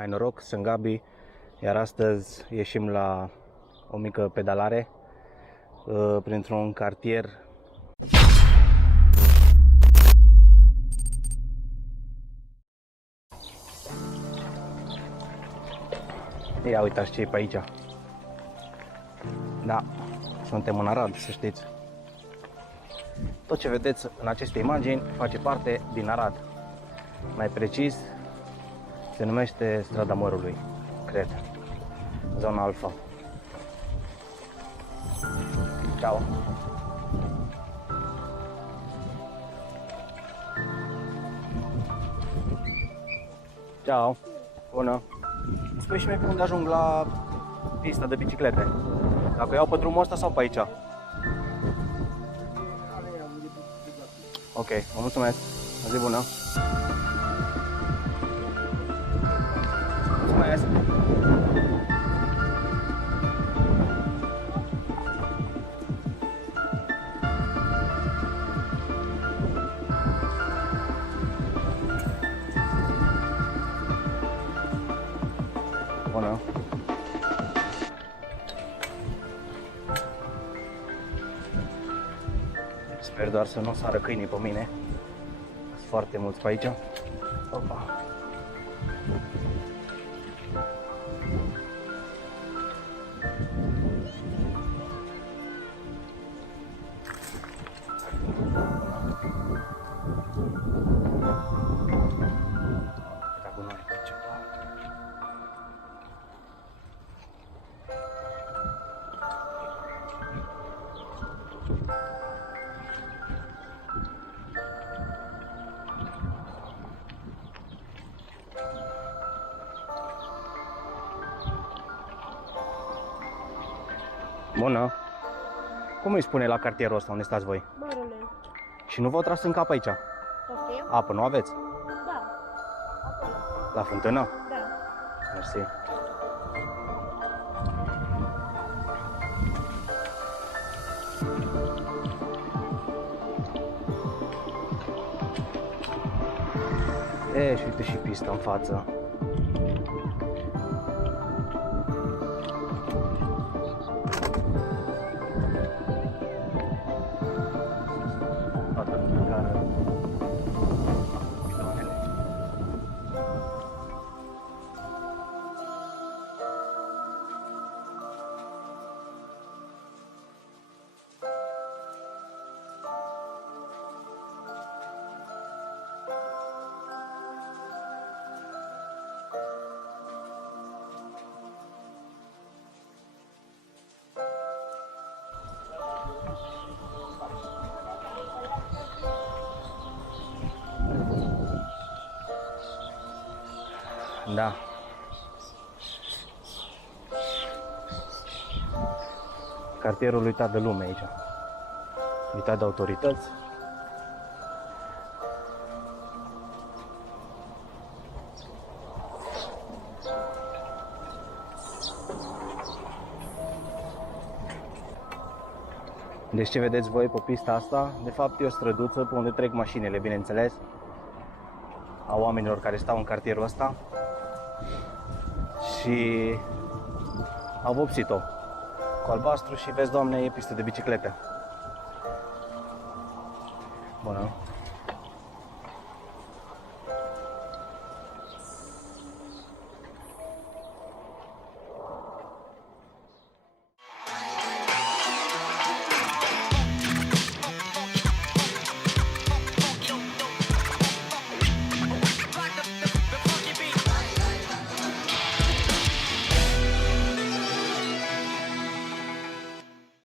hai noroc, sunt Gabi, iar astăzi ieșim la o mică pedalare printr-un cartier. Ia uitați ce e pe aici. Da, suntem în Arad, să știți. Tot ce vedeți în aceste imagini face parte din Arad. Mai precis, se numește Strada Mărului, cred. Zona Alfa. Ciao! Ciao! Bună! Îmi spui și mie pe unde ajung la pista de biciclete? Dacă iau pe drumul ăsta sau pe aici? Ok, vă mulțumesc! O zi bună! Mulțumesc! Bună! Sper doar să nu sară câinii pe mine. Sunt foarte mulți pe aici. Opa! Bună! Cum îi spune la cartierul ăsta unde stați voi? Mărule. Și nu v-au tras în cap aici? Poftim? Apă nu aveți? Da. Acolo. La fântână? Da. Mersi. E, și uite și pista în față. Toată lumea care... Da. Cartierul uitat de lume aici. Uitat de autorități. Deci ce vedeți voi pe pista asta, de fapt e o străduță pe unde trec mașinile, bineînțeles, a oamenilor care stau în cartierul ăsta și au vopsit-o cu albastru și vezi, Doamne, e pistă de biciclete. Bună!